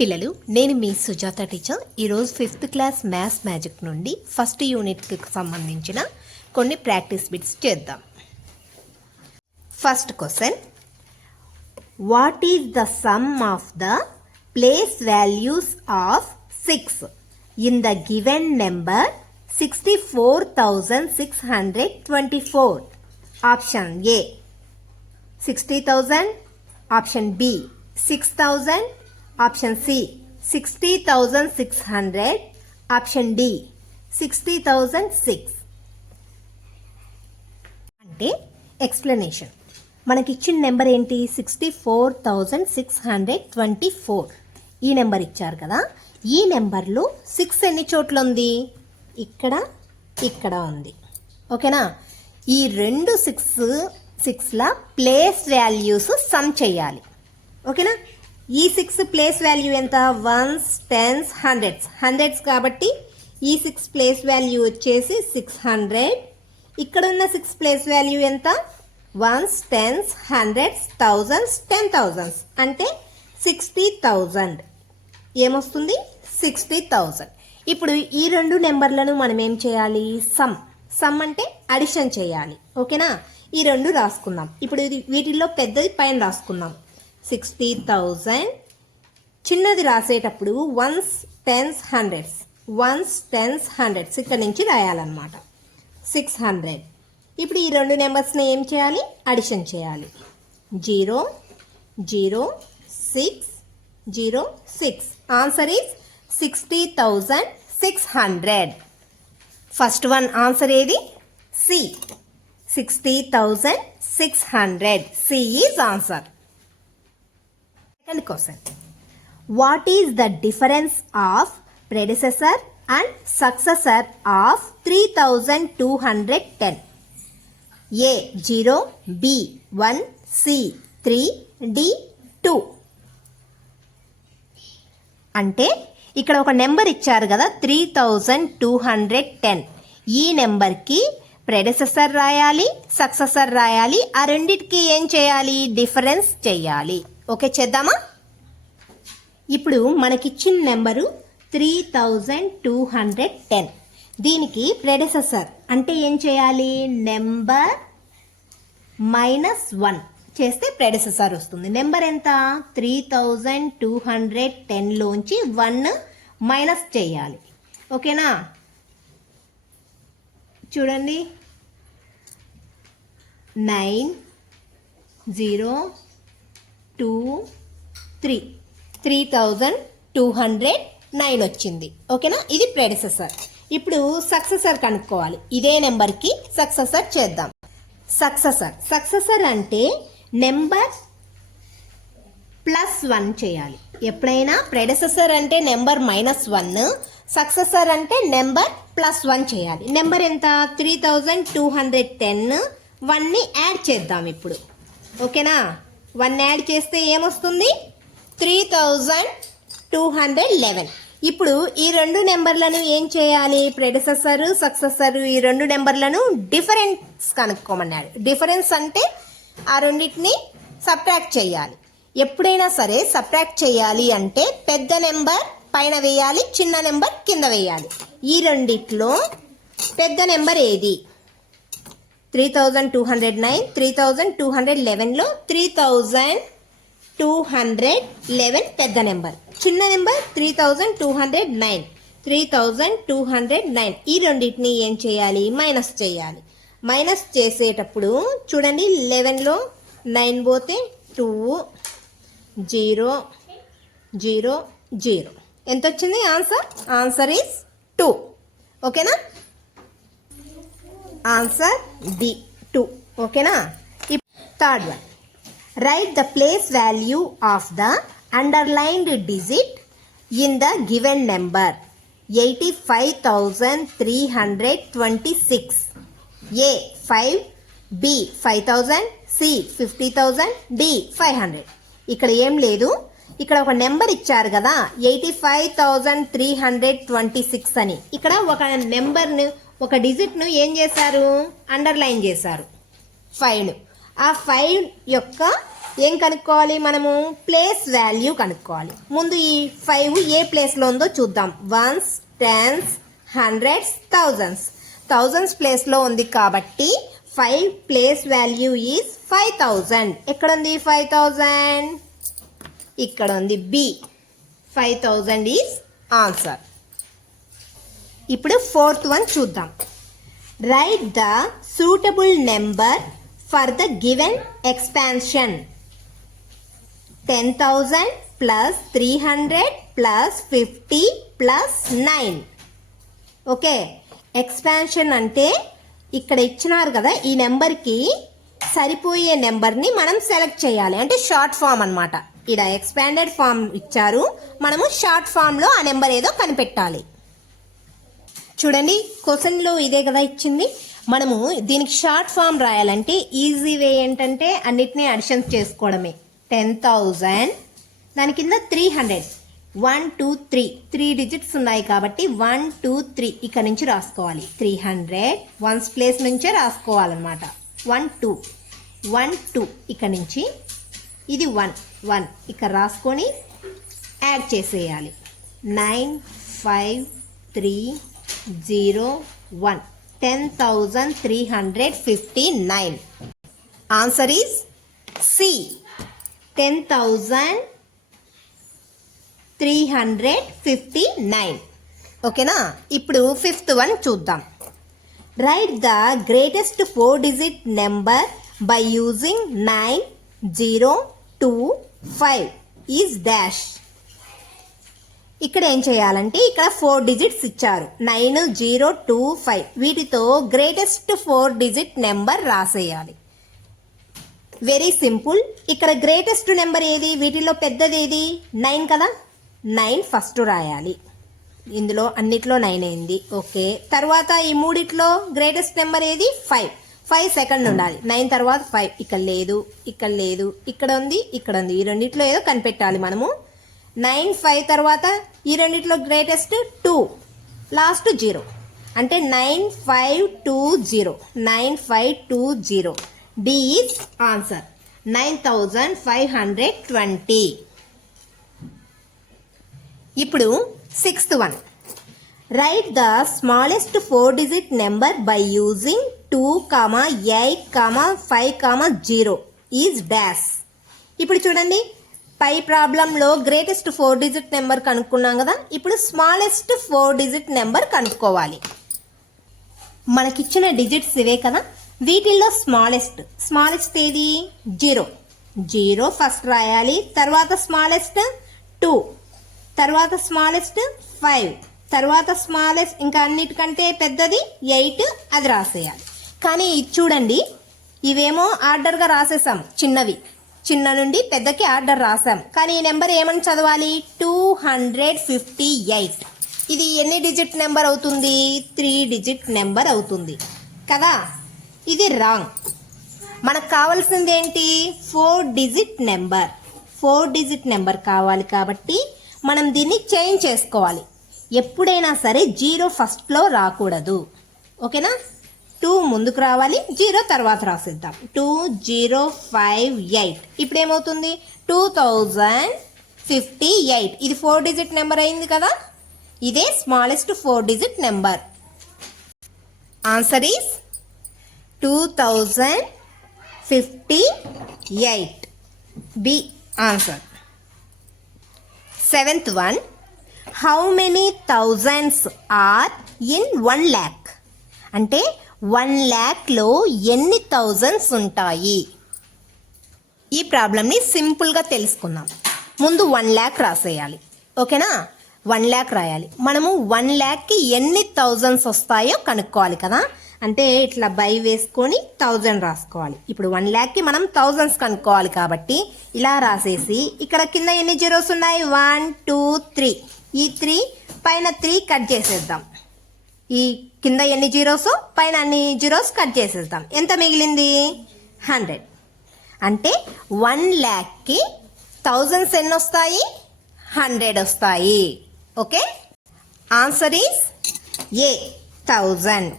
పిల్లలు, నేను మీ సుజాత టీచర్. ఈరోజు 5th క్లాస్ మ్యాథ్స్ మ్యాజిక్ నుండి ఫస్ట్ యూనిట్కి సంబంధించిన కొన్ని ప్రాక్టీస్ బిట్స్ చేద్దాం. First question, what is the sum of the place values of 6 in the given number 64,624? Option A 60,000, option B 6,000, option C 60,600, option D 60,006. అంటే explanation. మనకి ఇచ్చిన number ఏంటి? 64,624. ఈ నెంబర్ ఇచ్చారు కదా. ఈ నెంబర్లో 6 ఎన్ని చోట్ల ఉంది? ఇక్కడ, ఇక్కడ ఉంది. ఓకేనా? ఈ రెండు 6ల ప్లేస్ వాల్యూస్ సమ్ చేయాలి. ఓకేనా? ఈ 6 ప్లేస్ వాల్యూ ఎంత? 1s, 10s, 100s కాబట్టి ఈ 6 ప్లేస్ వాల్యూ వచ్చేసి 600. ఇక్కడ ఉన్న 6 ప్లేస్ వాల్యూ ఎంత? 1s, 10s, 100s, 1000s, 10,000s అంటే 60,000. ఏమొస్తుంది? 60,000. ఇప్పుడు ఈ రెండు నెంబర్లను మనం ఏం చేయాలి? సమ్ అంటే అడిషన్ చేయాలి. ఓకేనా? ఈ రెండు రాసుకుందాం. ఇప్పుడు వీటిల్లో పెద్దది పైన రాసుకుందాం. 60,000. చిన్నది రాసేటప్పుడు 1s, 10s, 100s, 1s, 10s, 100s ఇక్కడ నుంచి రాయాలన్నమాట. 600. ఇప్పుడు ఈ రెండు నెంబర్స్ని ఏం చేయాలి? అడిషన్ చేయాలి. 0, 0, 6, 0, 6. Answer is 60,600. First one answer ఏది? C, 60,600. C is answer. Second question, what is the difference of predecessor and successor of 3,210? A 0, B 1, C 3, D 2. అంటే ఇక్కడ ఒక నెంబర్ ఇచ్చారు కదా, 3,210. ఈ నెంబర్కి ప్రెడెసెసర్ రాయాలి, సక్సెసర్ రాయాలి. ఆ రెండిటికి ఏం చేయాలి? డిఫరెన్స్ చేయాలి. ఓకే, చేద్దామా? ఇప్పుడు మనకిచ్చిన నెంబరు 3,210. దీనికి ప్రెడెసెసర్ అంటే ఏం చేయాలి? నెంబర్ -1 చేస్తే ప్రెడెసెసర్ వస్తుంది. నెంబర్ ఎంత? 3,210లోంచి 1 మైనస్ చేయాలి. ఓకేనా? చూడండి, 9, 0, 2, 3, 3,209 వచ్చింది. ఓకేనా? ఇది ప్రెడెసెసర్. ఇప్పుడు సక్సెసర్ కనుక్కోవాలి. ఇదే నెంబర్కి సక్సెసర్ చేద్దాం. సక్సెసర్ అంటే నెంబర్ +1 చేయాలి. ఎప్పుడైనా ప్రెడెసెసర్ అంటే నెంబర్ -1, సక్సెసర్ అంటే నెంబర్ +1 చేయాలి. నెంబర్ ఎంత? 3,210. 1ని యాడ్ చేద్దాం ఇప్పుడు. ఓకేనా? 1 యాడ్ చేస్తే ఏమొస్తుంది? 3,211. ఇప్పుడు ఈ రెండు నెంబర్లను ఏం చేయాలి? ప్రెడెసెసర్, సక్సెసర్ ఈ రెండు నెంబర్లను డిఫరెన్స్ కనుక్కోమన్నాడు. డిఫరెన్స్ అంటే ఆ రెండింటిని సబ్ట్రాక్ట్ చేయాలి. ఎప్పుడైనా సరే సబ్ట్రాక్ట్ చేయాలి అంటే పెద్ద నెంబర్ పైన వేయాలి, చిన్న నెంబర్ కింద వేయాలి. ఈ రెండిట్లో పెద్ద నెంబర్ ఏది? 3,209, 3,211లో 3,211 పెద్ద నెంబర్. చిన్న నెంబర్ 3,209. 3,209 ఈ రెండింటిని ఏం చేయాలి? మైనస్ చేయాలి. మైనస్ చేసేటప్పుడు చూడండి, 11లో 9 పోతే 2, 0, 0, 0. ఎంత వచ్చింది ఆన్సర్? Answer is 2. ఓకేనా? Answer D 2. ఓకేనా? Third one, write the place value of the underlined digit in the given number 85,326. A 5, B 5,000, C 50,000, D 500. ఇక్కడ ఏం లేదు. ఇక్కడ ఒక నెంబర్ ఇచ్చారు కదా, 85,326 అని. ఇక్కడ ఒక నెంబర్ను, ఒక డిజిట్ను ఏం చేశారు? అండర్లైన్ చేశారు, 5ను. ఆ 5 యొక్క ఏం కనుక్కోవాలి మనము? ప్లేస్ వాల్యూ కనుక్కోవాలి. ముందు ఈ 5 ఏ ప్లేస్లో ఉందో చూద్దాం. వన్స్, టెన్స్, హండ్రెడ్స్, థౌజండ్స్ ప్లేస్లో ఉంది కాబట్టి 5 ప్లేస్ వాల్యూ ఈజ్ 5000. ఎక్కడ ఉంది 5000? ఇక్కడ ఉంది బి. 5000 is answer. ఇప్పుడు 4th వన్ చూద్దాం. Write the suitable number for the given expansion. 10,000 plus 300 plus 50 plus 9. Okay, expansion అంటే ఇక్కడ ఇచ్చినారు కదా, ఈ నెంబర్కి సరిపోయే నెంబర్ని మనం సెలెక్ట్ చేయాలి. అంటే షార్ట్ ఫామ్ అనమాట. ఇక్కడ ఎక్స్పాండెడ్ ఫామ్ ఇచ్చారు, మనము షార్ట్ ఫామ్లో ఆ నెంబర్ ఏదో కనిపెట్టాలి. చూడండి, క్వశ్చన్లో ఇదే కదా ఇచ్చింది. మనము దీనికి షార్ట్ ఫామ్ రాయాలంటే ఈజీ వే ఏంటంటే అన్నిటినీ అడిషన్ చేసుకోవడమే. 10,000 దాని కింద 300, 1 2 3 3 డిజిట్స్ ఉన్నాయి కాబట్టి 1 2 3 ఇక్కడ నుంచి రాసుకోవాలి. 300 వన్స్ ప్లేస్ నుంచే రాసుకోవాలన్నమాట. 1 2 1 2 ఇక్కడ నుంచి ఇది 1 1 ఇక్కడ రాసుకొని యాడ్ చేసేయాలి. 9 5 3 0 1 10,359. Answer is C, 10,359. ఓకేనా? ఇప్పుడు 5th వన్ చూద్దాం. Write the greatest 4 digit number by using 9 0 2 5 is dash. ఇక్కడ ఏం చేయాలంటే ఇక్కడ 4 డిజిట్స్ ఇచ్చారు, 9 0 2 5. వీటితో గ్రేటెస్ట్ 4 డిజిట్ నెంబర్ రాసేయాలి. Very simple. ఇక్కడ గ్రేటెస్ట్ నెంబర్ ఏది? వీటిలో పెద్దది ఏది? 9 కదా. 9 ఫస్ట్ రాయాలి. ఇందులో అన్నిట్లో 9 అయింది. ఓకే, తర్వాత ఈ మూడిట్లో గ్రేటెస్ట్ నెంబర్ ఏది? 5. 5 సెకండ్ ఉండాలి. 9 తర్వాత 5 ఇక్కడ లేదు, ఇక్కడ లేదు, ఇక్కడ ఉంది, ఇక్కడ ఉంది. ఈ రెండిట్లో ఏదో కనిపెట్టాలి మనము. 9 5 తర్వాత ఈ రెండిట్లో గ్రేటెస్ట్ 2, లాస్ట్ 0 అంటే 9520. 9520. D is answer. 9520. ఇప్పుడు 6th one. Write the smallest 4 digit number by using 2, 8, 5, 0 is dash. ఇప్పుడు చూడండి, పై ప్రాబ్లంలో గ్రేటెస్ట్ 4 డిజిట్ నెంబర్ కనుక్కున్నాం కదా, ఇప్పుడు స్మాలెస్ట్ 4 డిజిట్ నెంబర్ కనుక్కోవాలి. మనకిచ్చిన డిజిట్స్ ఇవే కదా, వీటిల్లో స్మాలెస్ట్ ఏది? 0. 0 ఫస్ట్ రాయాలి. తర్వాత స్మాలెస్ట్ 2, తర్వాత స్మాలెస్ట్ 5, తర్వాత స్మాలెస్ట్ ఇంకా అన్నిటికంటే పెద్దది 8, అది రాసేయాలి. కానీ ఇది చూడండి, ఇవేమో ఆర్డర్గా రాసేసాం. చిన్న నుండి పెద్దకి ఆర్డర్ రాసాం. కానీ ఈ నెంబర్ ఏమని చదవాలి? 258. ఇది ఎన్ని డిజిట్ నెంబర్ అవుతుంది? 3 డిజిట్ నెంబర్ అవుతుంది కదా. ఇది రాంగ్. మనకు కావాల్సింది ఏంటి? 4 డిజిట్ నెంబర్. 4 డిజిట్ నెంబర్ కావాలి కాబట్టి మనం దీన్ని చేంజ్ చేసుకోవాలి. ఎప్పుడైనా సరే 0 ఫస్ట్లో రాకూడదు. ఓకేనా? 2 ముందుకు రావాలి, 0 తర్వాత రాసేద్దాం. 2058. ఇప్పుడు ఏమవుతుంది? 2058. ఇది 4 డిజిట్ నెంబర్ అయింది కదా. ఇదే smallest 4 digit number. Answer is 2058. B answer. 7th one. How many thousands are in 1 lakh? అంటే 1 lakhలో ఎన్ని థౌజండ్స్ ఉంటాయి? ఈ ప్రాబ్లమ్ని సింపుల్గా తెలుసుకుందాం. ముందు 1 lakh రాసేయాలి. ఓకేనా? 1 lakh రాయాలి. మనము 1 lakhకి ఎన్ని థౌజండ్స్ వస్తాయో కనుక్కోవాలి కదా. అంటే ఇట్లా బై వేసుకొని 1000 రాసుకోవాలి. ఇప్పుడు 1 lakhకి మనం థౌజండ్స్ కనుక్కోవాలి కాబట్టి ఇలా రాసేసి ఇక్కడ కింద ఎన్ని జీరోస్ ఉన్నాయి? 1 2 3. ఈ 3 పైన 3 కట్ చేసేద్దాం. ఈ కింద ఎన్ని జీరోస్, పైన అన్ని జీరోస్ కట్ చేసేద్దాం. ఎంత మిగిలింది? 100. అంటే 1 lakhకి థౌజండ్స్ ఎన్ని వస్తాయి? 100 వస్తాయి. Okay, answer is a 1000.